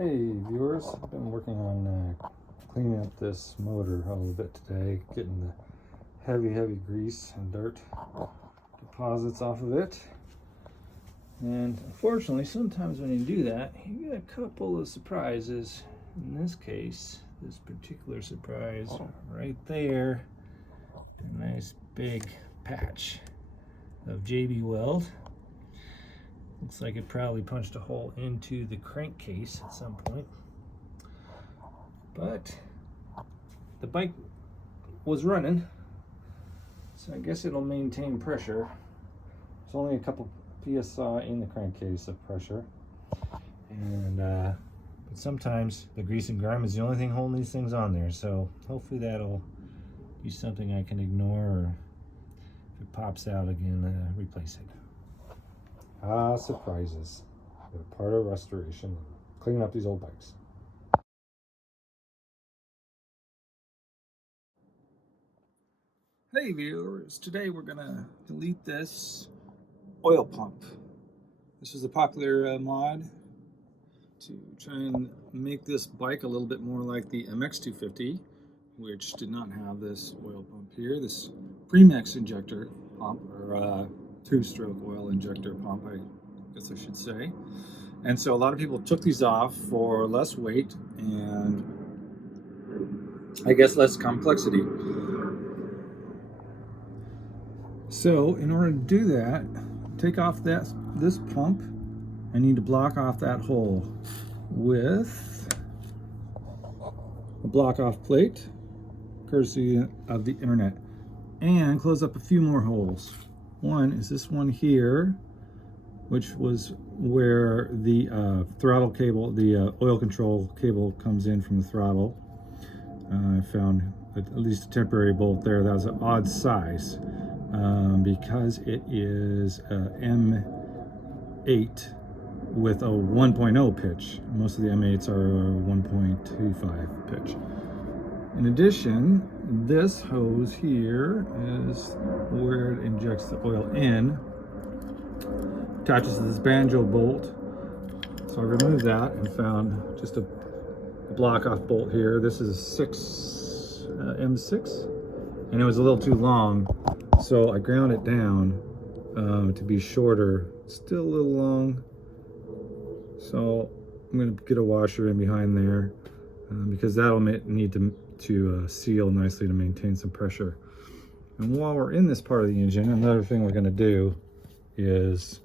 Hey viewers, I've been working on cleaning up this motor a little bit today, getting the heavy grease and dirt deposits off of it. And unfortunately, sometimes when you do that, you get a couple of surprises. In this case, this particular surprise right there, a nice big patch of JB weld. Looks like it probably punched a hole into the crankcase at some point. But the bike was running, so I guess it'll maintain pressure. There's only a couple PSI in the crankcase of pressure. And but sometimes the grease and grime is the only thing holding these things on there. So hopefully that'll be something I can ignore, or if it pops out again, replace it. Surprises. They're part of restoration, cleaning up these old bikes. Hey viewers, today we're gonna delete this oil pump. This was a popular mod to try and make this bike a little bit more like the MX250, which did not have this oil pump here, this premix injector pump, or two-stroke oil injector pump, I guess I should say. And so a lot of people took these off for less weight and I guess less complexity. So in order to do that, take off this pump. I need to block off that hole with a block off plate, courtesy of the internet, and close up a few more holes. One is this one here, which was where the throttle cable, the oil control cable comes in from the throttle. I found at least a temporary bolt there. That was an odd size because it is M8 with a 1.0 pitch. Most of the M8s are 1.25 pitch. In addition, this hose here is where it injects the oil in. Attaches to this banjo bolt. So I removed that and found just a block off bolt here. This is a M6, and it was a little too long, so I ground it down to be shorter. Still a little long, so I'm going to get a washer in behind there because that'll need to seal nicely to maintain some pressure. And while we're in this part of the engine, another thing we're going to do is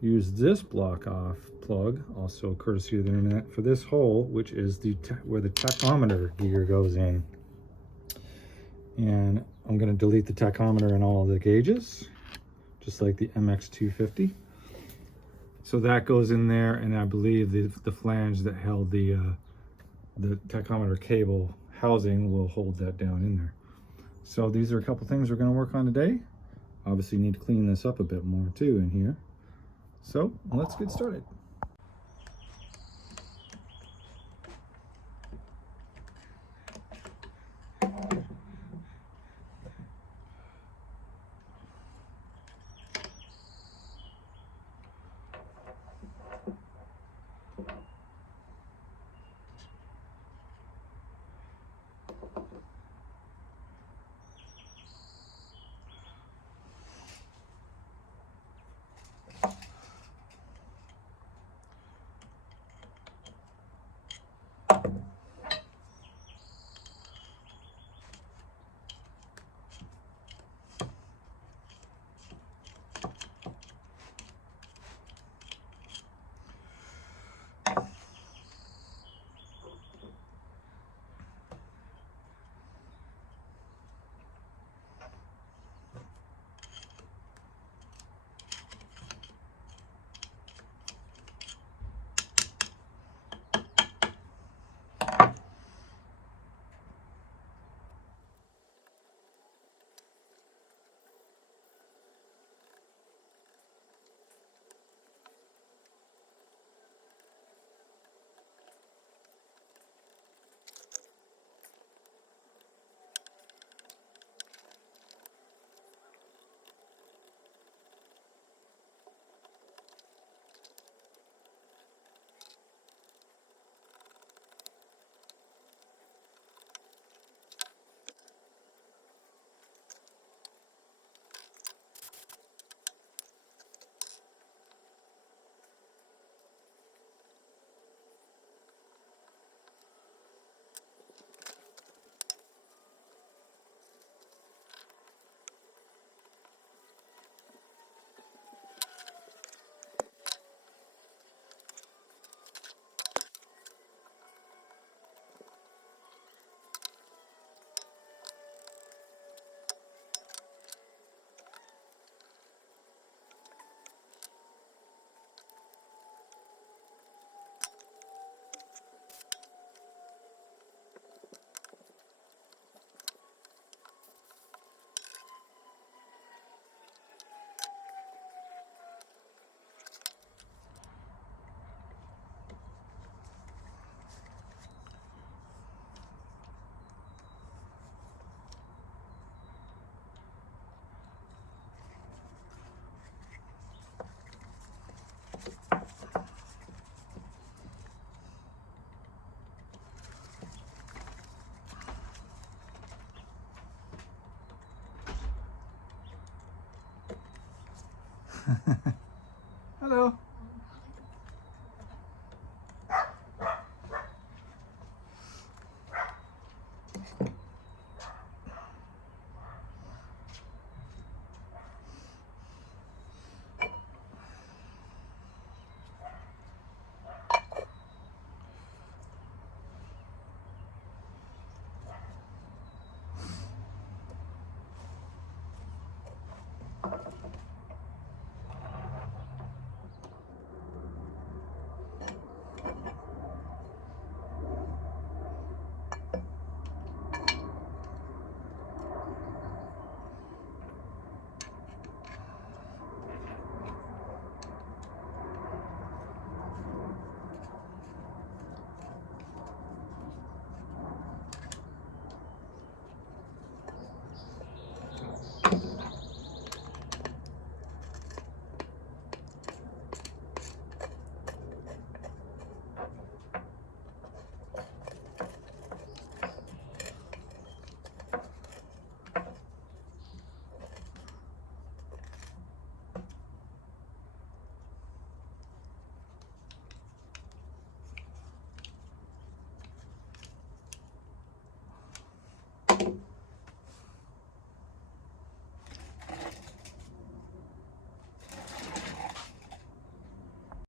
use this block off plug, also courtesy of the internet, for this hole, which is where the tachometer gear goes in. And I'm going to delete the tachometer and all of the gauges, just like the MX250. So that goes in there, and I believe the flange that held the tachometer cable housing will hold that down in there. So these are a couple things we're going to work on today. Obviously need to clean this up a bit more too in here. So let's get started. Hello.